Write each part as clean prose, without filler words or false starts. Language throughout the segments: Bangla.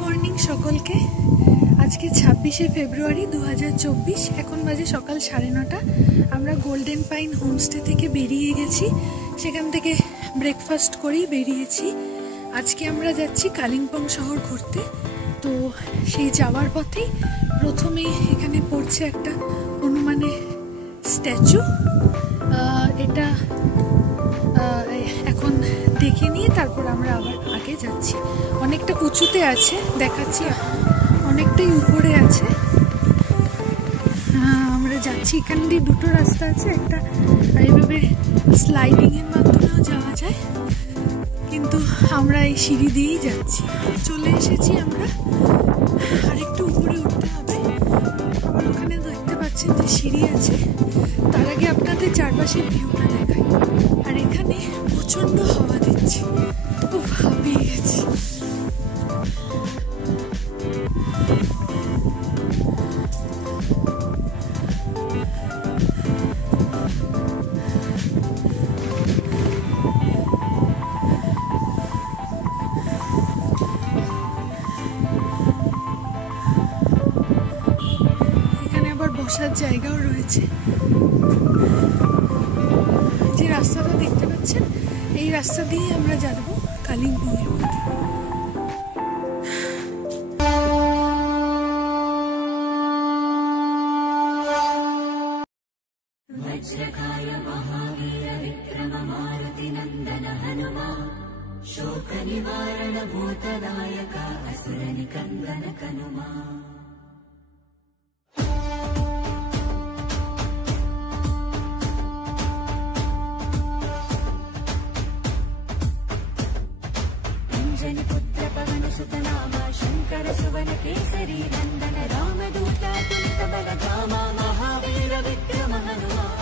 মর্নিং সকলকে। আজকে 26শে ফেব্রুয়ারি 2024, এখন বাজে সকাল 9:30। আমরা গোল্ডেন পাইন হোমস্টে থেকে বেরিয়ে গেছি, সেখান থেকে ব্রেকফাস্ট করেই বেরিয়েছি। আজকে আমরা যাচ্ছি কালিম্পং শহর ঘুরতে। তো সেই যাওয়ার পথেই প্রথমে এখানে পড়ছে একটা হনুমানের স্ট্যাচু। এটা এখন দেখে নিয়ে তারপর আমরা আবার আগে যাচ্ছি। অনেকটা উঁচুতে আছে, দেখাচ্ছি, অনেকটাই উপরে আছে। আমরা যাচ্ছি, এখান দিয়ে দুটো রাস্তা আছে, একটা এইভাবে স্লাইডিংয়ের মাধ্যমেও যাওয়া যায়, কিন্তু আমরা এই সিঁড়ি দিয়েই যাচ্ছি। চলে এসেছি আমরা, আর একটু উপরে উঠতে হবে। আবার ওখানে দেখতে পাচ্ছেন যে সিঁড়ি আছে। তার আগে আপনাদের চারপাশের ভিউটা দেখাই। আর এখানে প্রচণ্ড হাওয়া দিচ্ছে, খুব হাঁপিয়ে গেছি। এখানে আবার বসার জায়গাও রয়েছে। যে রাস্তাটা দেখতে পাচ্ছেন, এই রাস্তা দিয়ে আমরা যাব কালিম্পংয়ের মধ্যে। वज्रकाय महावीर विक्रम मारुति नंदन हनुमान शोक निवारण भूतनायक असुर निकंदन कनुमा। अंजनी पुत्र पवन सुत नामा शंकर सुवन केसरी नंदन रामदूत तुलित बल धामा महावीर विक्रम हनुमान।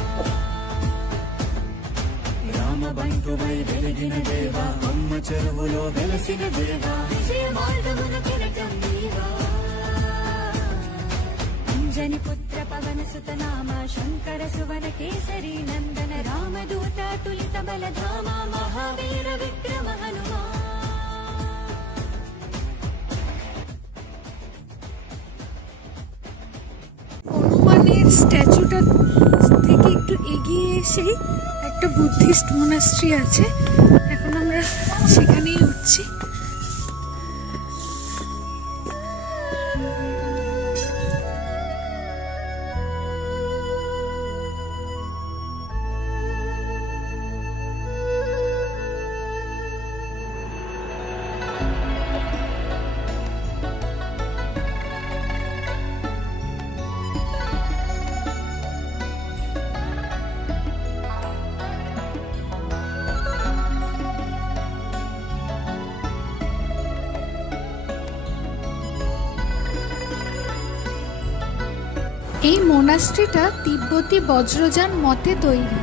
రామబంటు వై వెలిగిన దేవా అమ్మ చెరువులో వెలసిన దేవా విజయ మార్గమున కిరటం నీవా। అంజని పుత్ర పవన సుత నామ శంకర సువన కేసరి నందన రామదూత తులిత బల ధామ మహావీర విక్రమ హనుమాన్। হনুমানের স্ট্যাচুটা থেকে একটু এগিয়ে এসেই একটা বুদ্ধিস্ট মোনাস্ট্রি আছে, এখন আমরা সেখানেই উঠছি। এই মোনাস্ট্রিটা তিব্বতী বজ্রযান মতে তৈরি।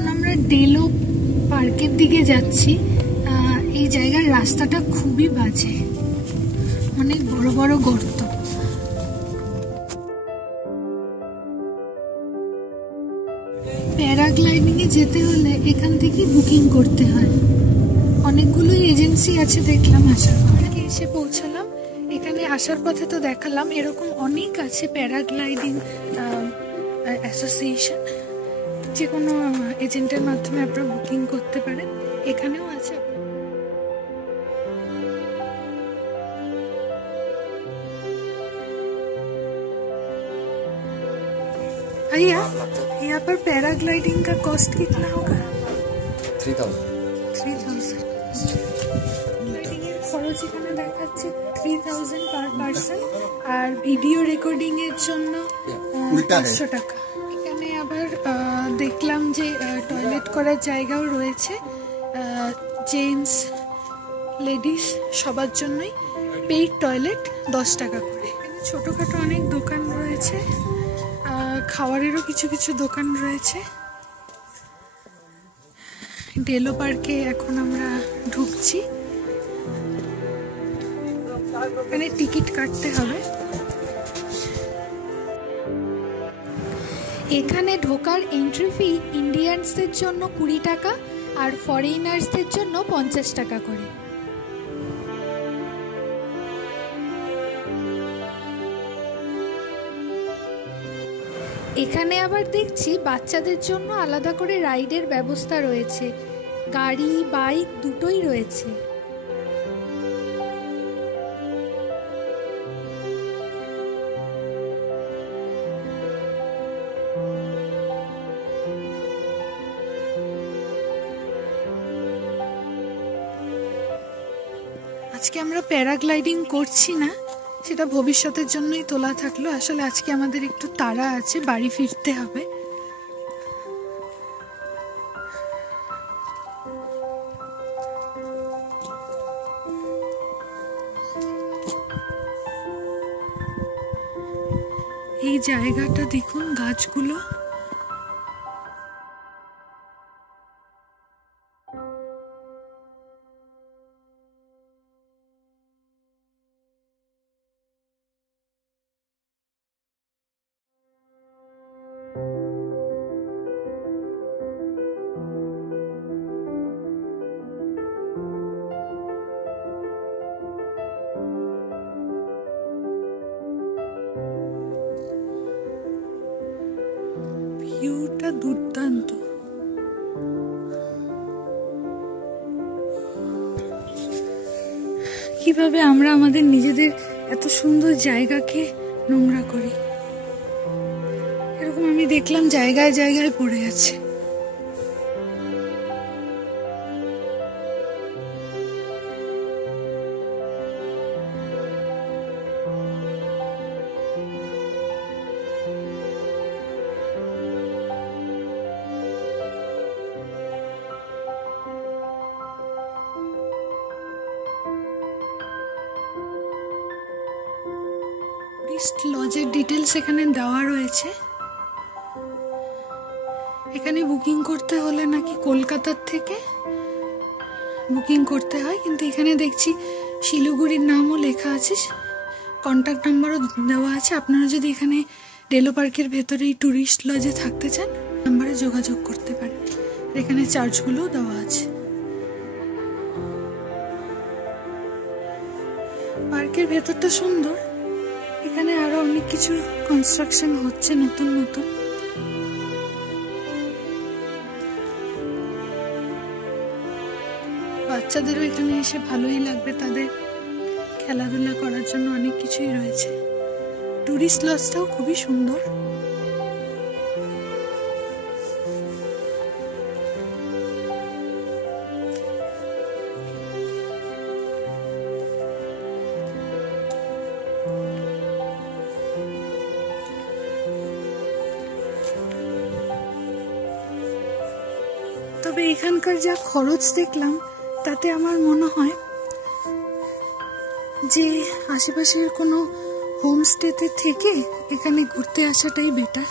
এখন আমরা ডেলো পার্কের দিকে যাচ্ছি। এই জায়গার রাস্তাটা খুবই বাজে, অনেক বড় বড় গর্ত। প্যারাগ্লাইডিং এ যেতে হলে এখান থেকে বুকিং করতে হয়। অনেকগুলো এজেন্সি আছে দেখলাম। আসার পথে এসে পৌঁছালাম। এখানে আসার পথে তো দেখালাম, এরকম অনেক আছে প্যারাগ্লাইডিং অ্যাসোসিয়েশন, যে কোনো এজেন্টের মাধ্যমে আপনারা বুকিং করতে পারেন। এখানেও আছে। भैया यहाँ पर पैराग्लाइडिंग का कॉस्ट कितना होगा? 3000। গ্লাইডিং এর খরচ এখানে দেখাচ্ছে 3000 পার পারসন, আর ভিডিও রেকর্ডিং এর জন্য 500 টাকা। এখানে আবার দেখলাম যে টয়লেট করার জায়গাও রয়েছে, জেন্টস লেডিস সবার জন্যই পেইড টয়লেট 10 টাকা করে। ছোটখাটো অনেক দোকান রয়েছে, খাবারেরও কিছু কিছু দোকান রয়েছে। ডেলো পার্কে এখন আমরা ঢুকছি। এখানে টিকিট কাটতে হবে। এখানে ঢোকার এন্ট্রি ফি ইন্ডিয়ানসদের জন্য 20 টাকা আর ফরেনার্সদের জন্য 50 টাকা করে। এখানে আবার দেখছি বাচ্চাদের জন্য আলাদা করে রাইডের ব্যবস্থা রয়েছে, গাড়ি বাইক দুটোই রয়েছে। আজকে আমরা প্যারাগ্লাইডিং করছি না, সেটা ভবিষ্যতের জন্যই তোলা থাকলো। আসলে আজকে আমাদের একটু তাড়া আছে, বাড়ি ফিরতে হবে। এই জায়গাটা দেখুন, গাছগুলো। ভিউটা দুর্দান্ত। কিভাবে আমরা আমাদের নিজেদের এত সুন্দর জায়গাকে নোংরা করি। এরকম আমি দেখলাম জায়গায় জায়গায় পড়ে আছে। লজের ডিটেলস এখানে দেওয়া রয়েছে। এখানে বুকিং করতে হলে নাকি কলকাতার থেকে বুকিং করতে হয়, কিন্তু এখানে দেখছি শিলিগুড়ির নামও লেখা আছে, কন্ট্যাক্ট নাম্বারও দেওয়া আছে। আপনারা যদি এখানে ডেলো পার্কের ভেতরে এই ট্যুরিস্ট লজে থাকতে চান, নাম্বারে যোগাযোগ করতে পারেন। এখানে চার্জগুলোও দেওয়া আছে। পার্কের ভেতরটা সুন্দর। এখানে আরো অনেক কিছু কনস্ট্রাকশন হচ্ছে নতুন নতুন। বাচ্চাদেরও এখানে এসে ভালোই লাগবে, তাদের খেলাধুলা করার জন্য অনেক কিছুই রয়েছে। টুরিস্ট লজটাও খুবই সুন্দর। তবে এখানকার যা খরচ দেখলাম, তাতে আমার মনে হয় যে আশেপাশের কোনো হোমস্টেতে থেকে এখানে ঘুরতে আসাটাই বেটার।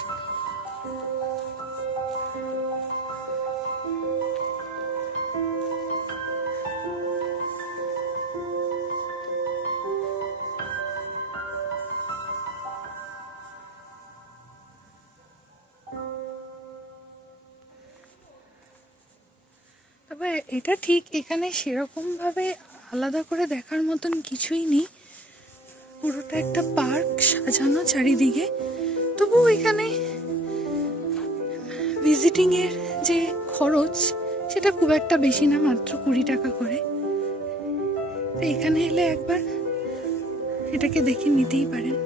তবে এটা ঠিক, এখানে সেরকমভাবে আলাদা করে দেখার মতন কিছুই নেই, পুরোটা একটা পার্ক সাজানো চারিদিকে। তবু এখানে ভিজিটিং এর যে খরচ সেটা খুব একটা বেশি না, মাত্র 20 টাকা করে। তো এখানে এলে একবার এটাকে দেখে নিতেই পারেন।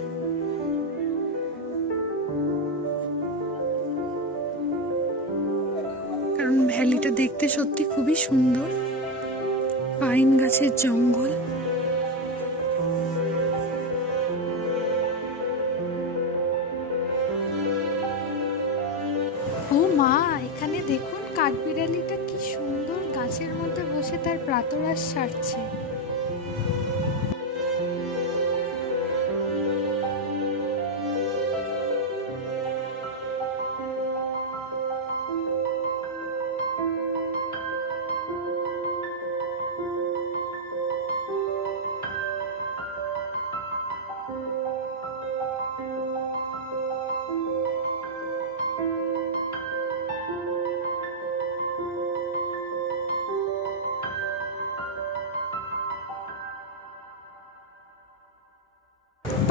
কারণ ভ্যালিটা দেখতে সত্যি খুবই সুন্দর, পাইন গাছের জঙ্গল। ও মা, এখানে দেখুন কাঠবিড়ালিটা কি সুন্দর গাছের মধ্যে বসে তার প্রাতরাশ সারছে।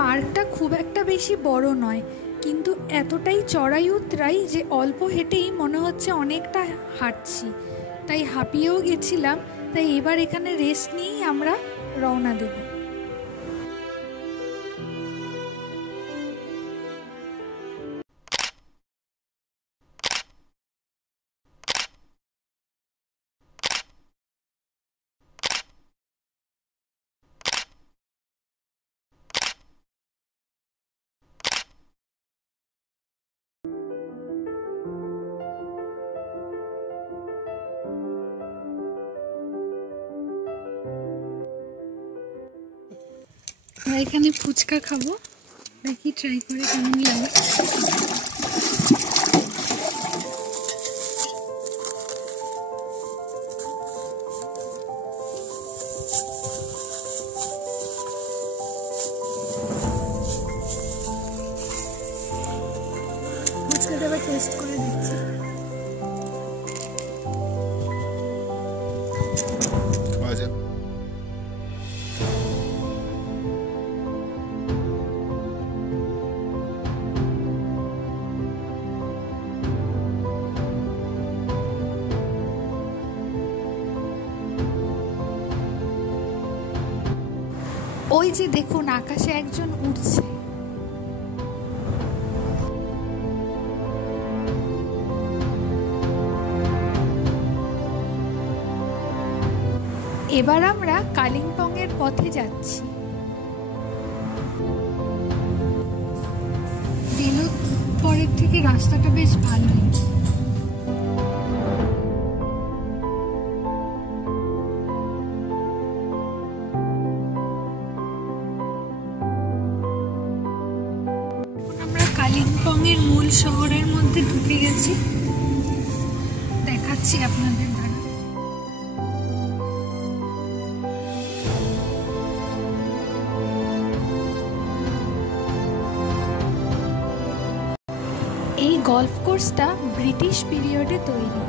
পার্কটা খুব একটা বেশি বড় নয়, কিন্তু এতটাই চড়াই উতরাই যে অল্প হেঁটেই মনে হচ্ছে অনেকটা হাঁটছি, তাই হাঁপিয়েও গেছিলাম। তাই এবার এখানে রেস্ট নিয়েই আমরা রওনা দেব। আমরা এখানে ফুচকা খাবো, দেখি ট্রাই করে কেমন লাগে। ফুচকাটা এবার টেস্ট করে দেখছি। ওই যে দেখুন আকাশে একজন উড়ছে। এবার আমরা কালিম্পং এর পথে যাচ্ছি। দিনুর পরের থেকে রাস্তাটা বেশ ভালোই। আমরা কালিম্পং এর মূল শহরের মধ্যে ঢুকে গেছি, দেখাচ্ছি আপনাদের দ্বারা। এই গলফ কোর্সটা ব্রিটিশ পিরিয়ডে তৈরি।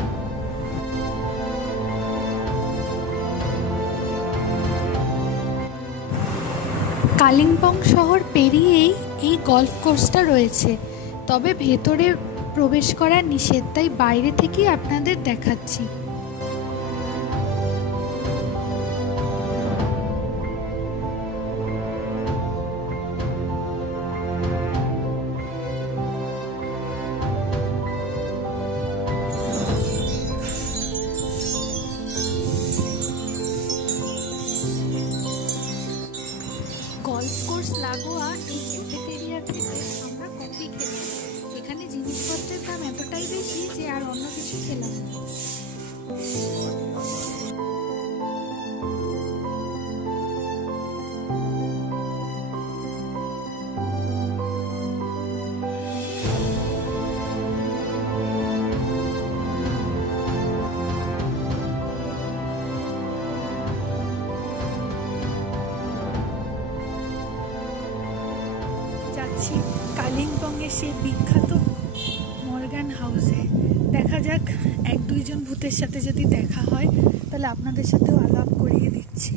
কালিম্পং শহর পেরিয়েই এই গলফ কোর্সটা রয়েছে, তবে ভেতরে প্রবেশ করা নিষেধ, তাই বাইরে থেকেই আপনাদের দেখাচ্ছি। গলফ কোর্স লাগোয়া এই ক্যাফেটেরিয়া থেকে আমরা কফি খেলাম। এখানে জিনিসপত্রের দাম এতটাই বেশি যে আর অন্য কিছু খেলাম না। যাচ্ছি কালিম্পং এর সেই বিখ্যাত মর্গান হাউসে। দেখা যাক 1-2 জন ভূতের সাথে যদি দেখা হয় তাহলে আপনাদের সাথেও আলাপ করিয়ে দিচ্ছি।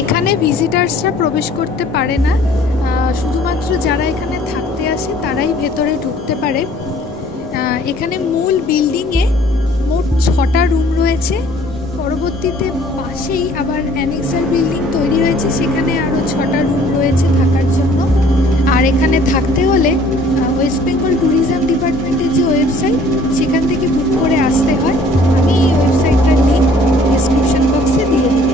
এখানে ভিজিটার্সরা প্রবেশ করতে পারে না, শুধুমাত্র যারা এখানে থাকতে আসে তারাই ভেতরে ঢুকতে পারে। এখানে মূল বিল্ডিংয়ে মোট 6টা রুম রয়েছে। পরবর্তীতে পাশেই আবার অ্যানেক্সার বিল্ডিং তৈরি হয়েছে, সেখানে আরও 6টা রুম রয়েছে থাকার জন্য। আর এখানে থাকতে হলে ওয়েস্ট বেঙ্গল ট্যুরিজম ডিপার্টমেন্টের যে ওয়েবসাইট সেখান থেকে বুক করে আসতে হয়। আমি এই ওয়েবসাইটটার লিঙ্ক ডিসক্রিপশন বক্সে দিয়ে দেবো।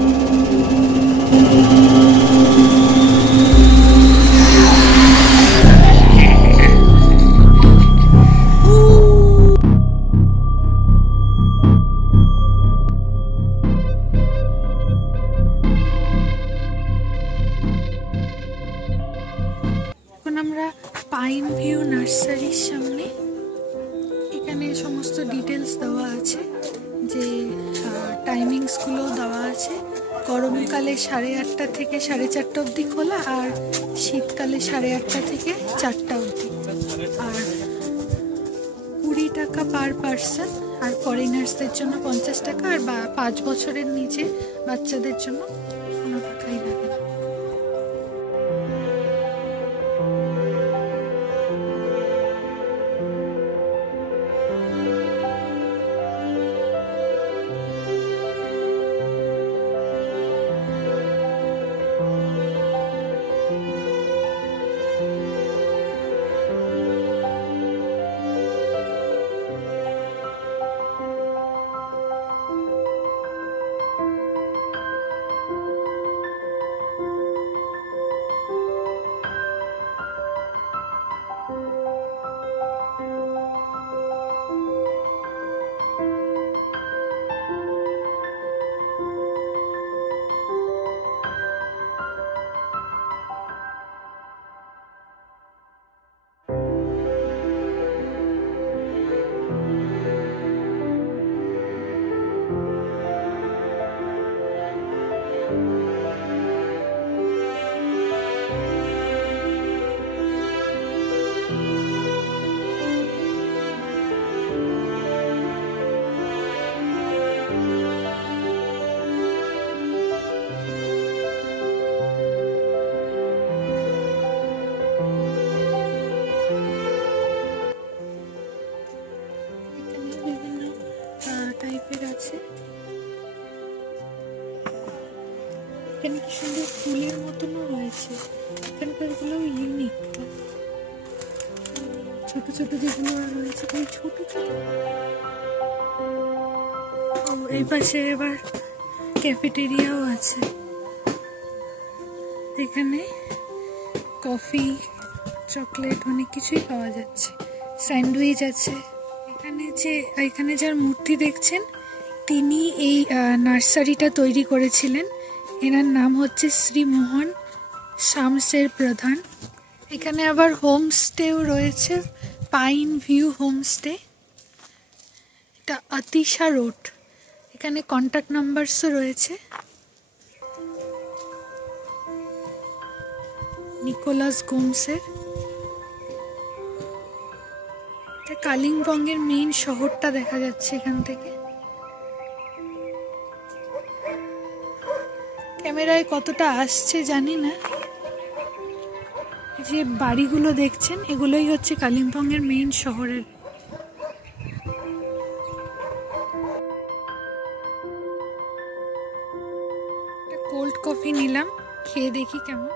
এখন আমরা পাইন ভিউ নার্সারির সামনে। এখানে সমস্ত ডিটেলস দেওয়া আছে, যে টাইমিংসগুলো দেওয়া আছে। গরমকালে 8:30 থেকে 4:30 অবধি খোলা, আর শীতকালে 8:30 থেকে 4টা অবধি। আর 20 টাকা পার পার্সন, আর ফরেনার্সদের জন্য 50 টাকা, আর 5 বছরের নিচে বাচ্চাদের জন্য কোনো টাকাই লাগে না। আছে। এখানে কি সুন্দর ফুলের মতনও রয়েছে, এখানকার গুলো ইউনিক। ছোট ছোট যেগুলো রয়েছে খুবই ছোট ছোট। এই পাশে এবার ক্যাফেটেরিয়াও আছে, এখানে কফি চকলেট অনেক কিছুই পাওয়া যাচ্ছে, স্যান্ডউইচ আছে। এখানে যার মূর্তি দেখছেন তিনি এই নার্সারিটা তৈরি করেছিলেন, এনার নাম হচ্ছে শ্রী মোহন শামসের প্রধান। এখানে আবার হোমস্টেও রয়েছে, পাইন ভিউ হোমস্টে, এটা আতিশা রোড। এখানে কন্ট্যাক্ট নাম্বারসও রয়েছে। নিকোলাস গোমসের। এটা কালিম্পংয়ের মেইন শহরটা দেখা যাচ্ছে এখান থেকে। ক্যামেরায় কতটা আসছে জানি না। এই যে বাড়িগুলো দেখছেন এগুলোই হচ্ছে কালিম্পংয়ের মেইন শহরের। কোল্ড কফি নিলাম, খেয়ে দেখি কেমন।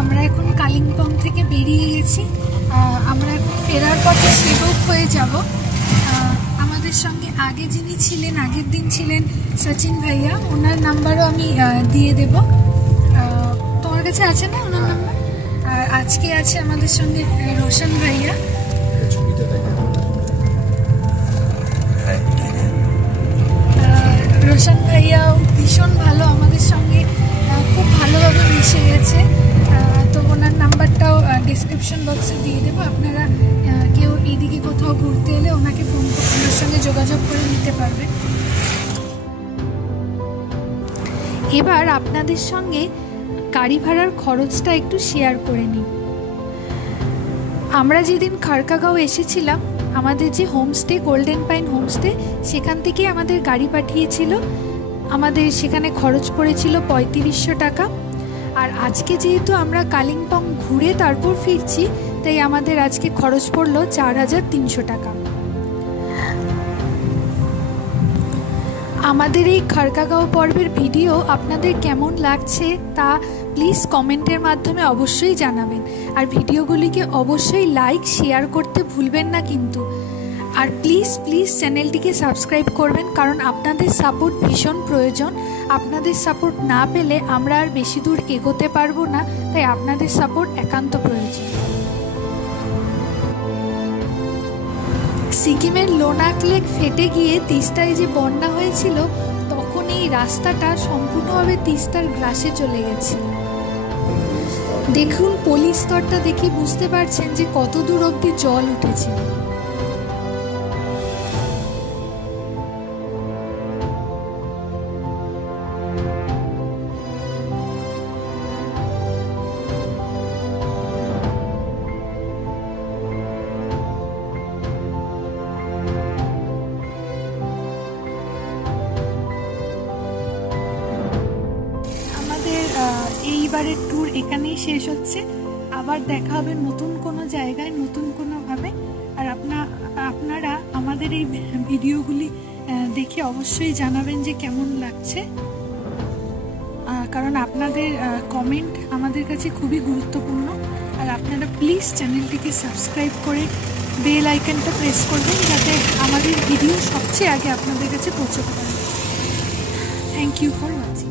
আমরা এখন কালিম্পং থেকে বেরিয়ে গেছি, আমরা এখন ফেরার পথে সেবক হয়ে যাব। আমাদের সঙ্গে আগে যিনি ছিলেন, আগের দিন ছিলেন সচিন ভাইয়া, ওনার নাম্বারও আমি দিয়ে দেব। কাছে আছে না ওনার নাম্বার? আর আজকে আছে আমাদের সঙ্গে রোশন ভাইয়া। রোশন ভাইয়াও ভীষণ ভালো, আমাদের সঙ্গে খুব ভালোভাবে মিশে গেছে। তো ওনার নাম্বারটাও ডিসক্রিপশন বক্সে দিয়ে দেবো, আপনারা কেউ এইদিকে কোথাও ঘুরতে এলে ওনাকে ফোন করে ওনার সঙ্গে যোগাযোগ করে নিতে পারবে। এবার আপনাদের সঙ্গে গাড়ি ভাড়ার খরচটা একটু শেয়ার করে নিই। আমরা যেদিন খাড়কাগাঁও এসেছিলাম, আমাদের যে হোমস্টে গোল্ডেন পাইন হোমস্টে, সেখান থেকে আমাদের গাড়ি পাঠিয়েছিল। আমাদের সেখানে খরচ পড়েছিল 3500 টাকা। আর আজকে যেহেতু আমরা কালিম্পং ঘুরে তারপর ফিরছি, তাই আমাদের আজকে খরচ পড়লো 4300 টাকা। আমাদের এই খাড়কাগাঁও পর্বের ভিডিও আপনাদের কেমন লাগছে তা প্লিজ কমেন্টের মাধ্যমে অবশ্যই জানাবেন। আর ভিডিওগুলিকে অবশ্যই লাইক শেয়ার করতে ভুলবেন না কিন্তু। আর প্লিজ চ্যানেলটিকে সাবস্ক্রাইব করবেন, কারণ আপনাদের সাপোর্ট ভীষণ প্রয়োজন। আপনাদের সাপোর্ট না পেলে আমরা আর বেশি দূর এগোতে পারবো না, তাই আপনাদের সাপোর্ট একান্ত প্রয়োজন। সিকিমের লোনাক লেক ফেটে গিয়ে তিস্তায় যে বন্যা হয়েছিল, তখন এই রাস্তাটা সম্পূর্ণভাবে তিস্তার গ্রাসে চলে গেছিল। দেখুন পলি স্তরটা দেখে বুঝতে পারছেন যে কত দূর অবধি জল উঠেছিল। এইবারের ট্যুর এখানেই শেষ হচ্ছে। আবার দেখা হবে নতুন কোনো জায়গায়, নতুন কোনোভাবে। আর আপনারা আমাদের এই ভিডিওগুলি দেখে অবশ্যই জানাবেন যে কেমন লাগছে, কারণ আপনাদের কমেন্ট আমাদের কাছে খুবই গুরুত্বপূর্ণ। আর আপনারা প্লিজ চ্যানেলটিকে সাবস্ক্রাইব করে বেল আইকনটা প্রেস করবেন, যাতে আমাদের ভিডিও সবচেয়ে আগে আপনাদের কাছে পৌঁছতে পারে। Thank you for watching.